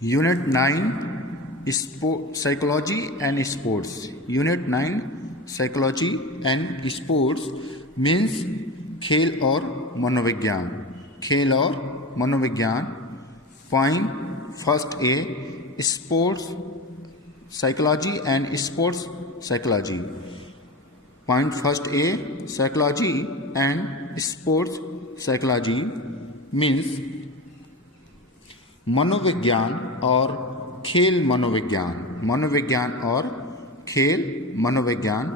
Unit 9 Psychology and Sports. Unit 9 Psychology and Sports means खेल और मनोविज्ञान. खेल और मनोविज्ञान. Point first A, sports psychology and sports psychology. Point first A, psychology and sports psychology means मनोविज्ञान और खेल मनोविज्ञान. मनोविज्ञान और खेल मनोविज्ञान.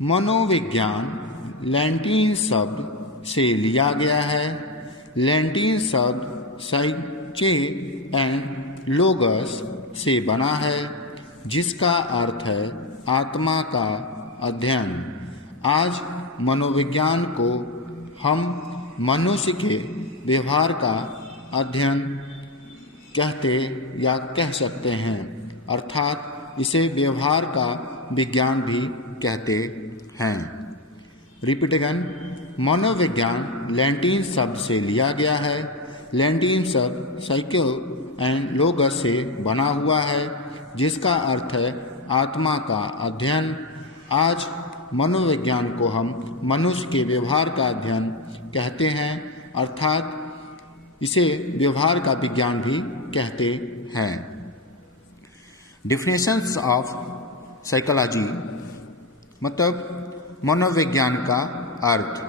मनोविज्ञान लैटिन शब्द से लिया गया है. लैटिन शब्द साइचे एंड लोगस से बना है, जिसका अर्थ है आत्मा का अध्ययन. आज मनोविज्ञान को हम मनुष्य के व्यवहार का अध्ययन कहते या कह सकते हैं, अर्थात इसे व्यवहार का विज्ञान भी कहते हैं. Repeat again. मनोविज्ञान लैटिन शब्द से लिया गया है. लैटिन शब्द साइको एंड लोगस से बना हुआ है, जिसका अर्थ है आत्मा का अध्ययन. आज मनोविज्ञान को हम मनुष्य के व्यवहार का अध्ययन कहते हैं, अर्थात इसे व्यवहार का विज्ञान भी कहते हैं. डिफिनेशंस ऑफ साइकोलॉजी मतलब मनोविज्ञान का अर्थ.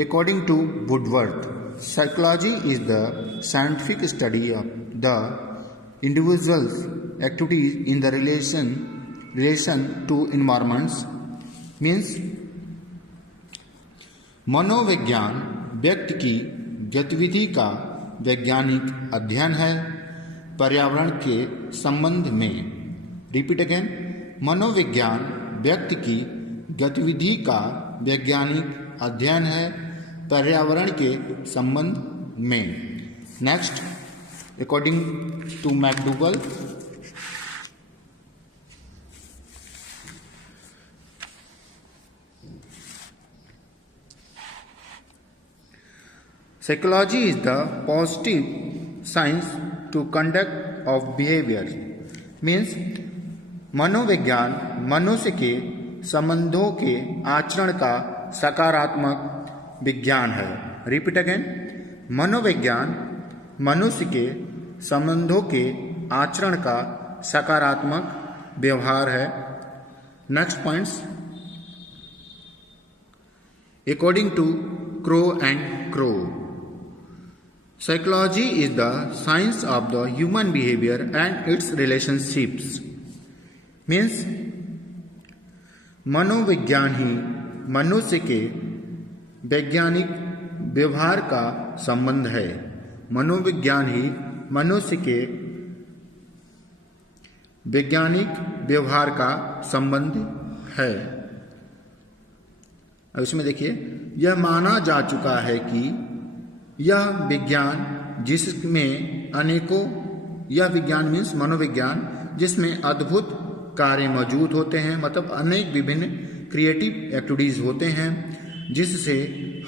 According to Woodworth, psychology is the scientific study of the individuals activities in the relation to environments. Means मनोविज्ञान व्यक्ति की गतिविधि का वैज्ञानिक अध्ययन है पर्यावरण के संबंध में. Repeat again. मनोविज्ञान व्यक्ति की गतिविधि का वैज्ञानिक अध्ययन है पर्यावरण के संबंध में. Next, according to McDougall, psychology is the positive science to conduct of behavior. means मनोविज्ञान मनुष्य के संबंधों के आचरण का सकारात्मक विज्ञान है. Repeat again. मनोविज्ञान मनुष्य के संबंधों के आचरण का सकारात्मक व्यवहार है. Next points. According to Crow and Crow, psychology is the science of the human behavior and its relationships. means मनोविज्ञान ही मनुष्य के वैज्ञानिक व्यवहार का संबंध है. मनोविज्ञान ही मनुष्य के वैज्ञानिक व्यवहार का संबंध है. अब इसमें देखिए, यह माना जा चुका है कि यह विज्ञान जिसमें अनेकों, यह विज्ञान मीन्स मनोविज्ञान जिसमें अद्भुत कार्य मौजूद होते हैं, मतलब अनेक विभिन्न क्रिएटिव एक्टिविटीज होते हैं, जिससे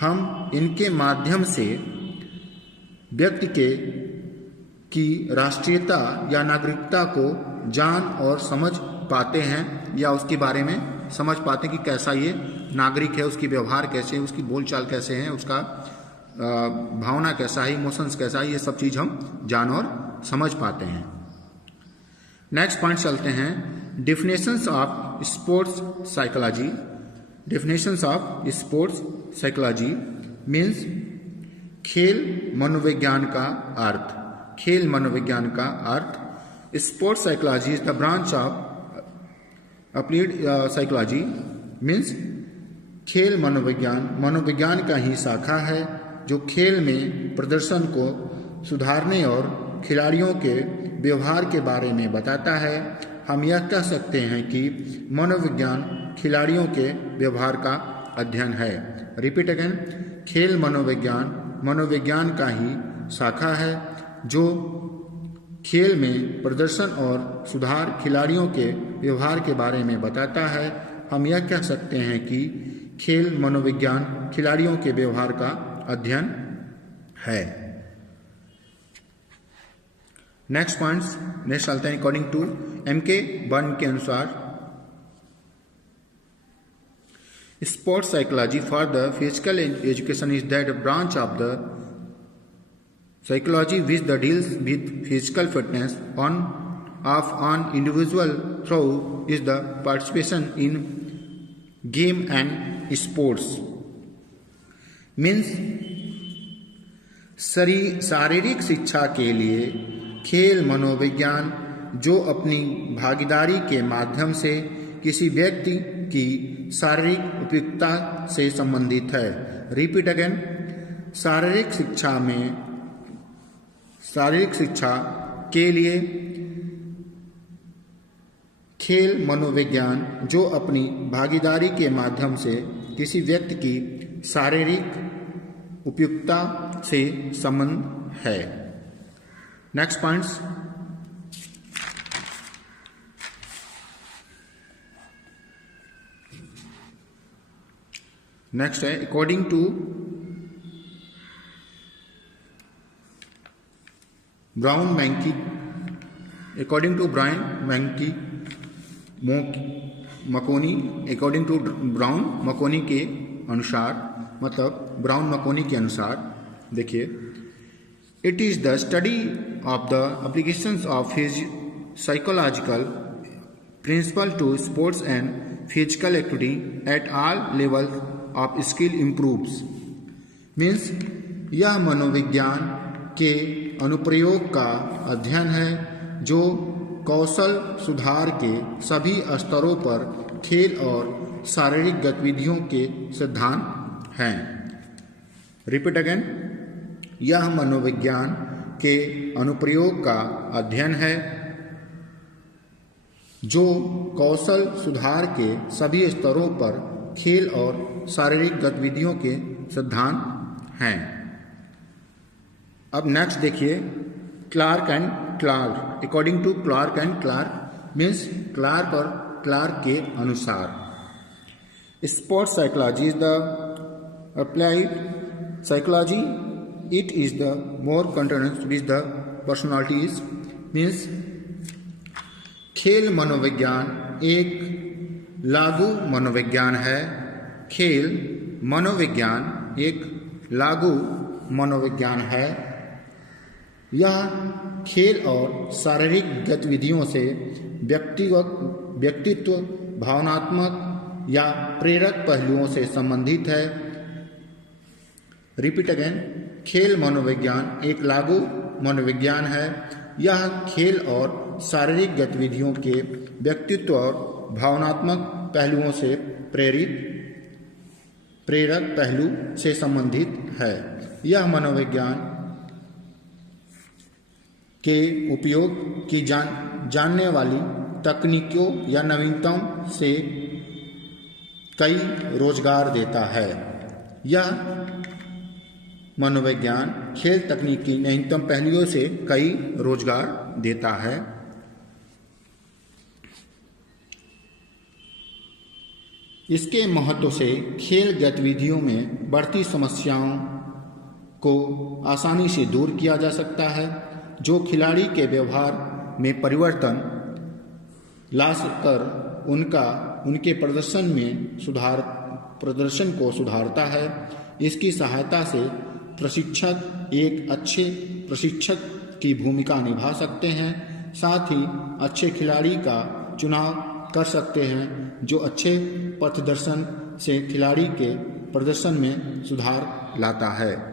हम इनके माध्यम से व्यक्ति की राष्ट्रीयता या नागरिकता को जान और समझ पाते हैं, या उसके बारे में समझ पाते हैं कि कैसा ये नागरिक है, उसकी व्यवहार कैसे है, उसकी बोलचाल कैसे है, उसका भावना कैसा है, इमोशंस कैसा है, ये सब चीज़ हम जान और समझ पाते हैं. नेक्स्ट पॉइंट चलते हैं. Definitions of sports psychology. Definitions of sports psychology means खेल मनोविज्ञान का अर्थ. खेल मनोविज्ञान का अर्थ. Sports psychology is the branch of applied psychology. Means खेल मनोविज्ञान मनोविज्ञान का ही शाखा है जो खेल में प्रदर्शन को सुधारने और खिलाड़ियों के व्यवहार के बारे में बताता है. हम यह कह सकते हैं कि मनोविज्ञान खिलाड़ियों के व्यवहार का अध्ययन है. Repeat again. खेल मनोविज्ञान मनोविज्ञान का ही शाखा है जो खेल में प्रदर्शन और सुधार खिलाड़ियों के व्यवहार के बारे में बताता है. हम यह कह सकते हैं कि खेल मनोविज्ञान खिलाड़ियों के व्यवहार का अध्ययन है। नेक्स्ट पॉइंट्स नेक्स्ट चलते हैं। According to MK. बर्न के अनुसार sports psychology for the physical education is that branch of the psychology which the deals with physical fitness of an individual through is the participation in game and sports means शारीरिक शिक्षा के लिए खेल मनोविज्ञान जो अपनी भागीदारी के माध्यम से किसी व्यक्ति की शारीरिक उपयुक्तता से संबंधित है। Repeat again. शारीरिक शिक्षा के लिए खेल मनोविज्ञान जो अपनी भागीदारी के माध्यम से किसी व्यक्ति की शारीरिक उपयुक्तता से संबंध है। Next points. नेक्स्ट है अकॉर्डिंग टू ब्राउन मकोनी के अनुसार मतलब ब्राउन मकोनी के अनुसार देखिए, it is the study of the applications of his psychological principle to sports and physical activity at all levels of skill improves means यह मनोविज्ञान के अनुप्रयोग का अध्ययन है जो कौशल सुधार के सभी स्तरों पर खेल और शारीरिक गतिविधियों के सिद्धांत हैं। Repeat again. यह मनोविज्ञान के अनुप्रयोग का अध्ययन है जो कौशल सुधार के सभी स्तरों पर खेल और शारीरिक गतिविधियों के सिद्धांत हैं। अब नेक्स्ट देखिए, Clark and Clark. According to Clark and Clark means Clark और क्लार्क के अनुसार sports psychology is the applied psychology. It is the more concerned with the personalities means खेल मनोविज्ञान एक लागू मनोविज्ञान है। खेल मनोविज्ञान एक लागू मनोविज्ञान है। यह खेल और शारीरिक गतिविधियों से व्यक्तित्व भावनात्मक या प्रेरक पहलुओं से संबंधित है। Repeat again. खेल मनोविज्ञान एक लागू मनोविज्ञान है। यह खेल और शारीरिक गतिविधियों के व्यक्तित्व और भावनात्मक पहलुओं से प्रेरक पहलू से संबंधित है। यह मनोविज्ञान के उपयोग की जानने वाली तकनीकों या नवीनताओं से कई रोजगार देता है। यह मनोविज्ञान खेल तकनीक की नवीनतम पहलुओं से कई रोजगार देता है। इसके महत्व से खेल गतिविधियों में बढ़ती समस्याओं को आसानी से दूर किया जा सकता है, जो खिलाड़ी के व्यवहार में परिवर्तन ला कर उनके प्रदर्शन को सुधारता है। इसकी सहायता से प्रशिक्षक एक अच्छे प्रशिक्षक की भूमिका निभा सकते हैं, साथ ही अच्छे खिलाड़ी का चुनाव कर सकते हैं जो अच्छे पथदर्शन से खिलाड़ी के प्रदर्शन में सुधार लाता है।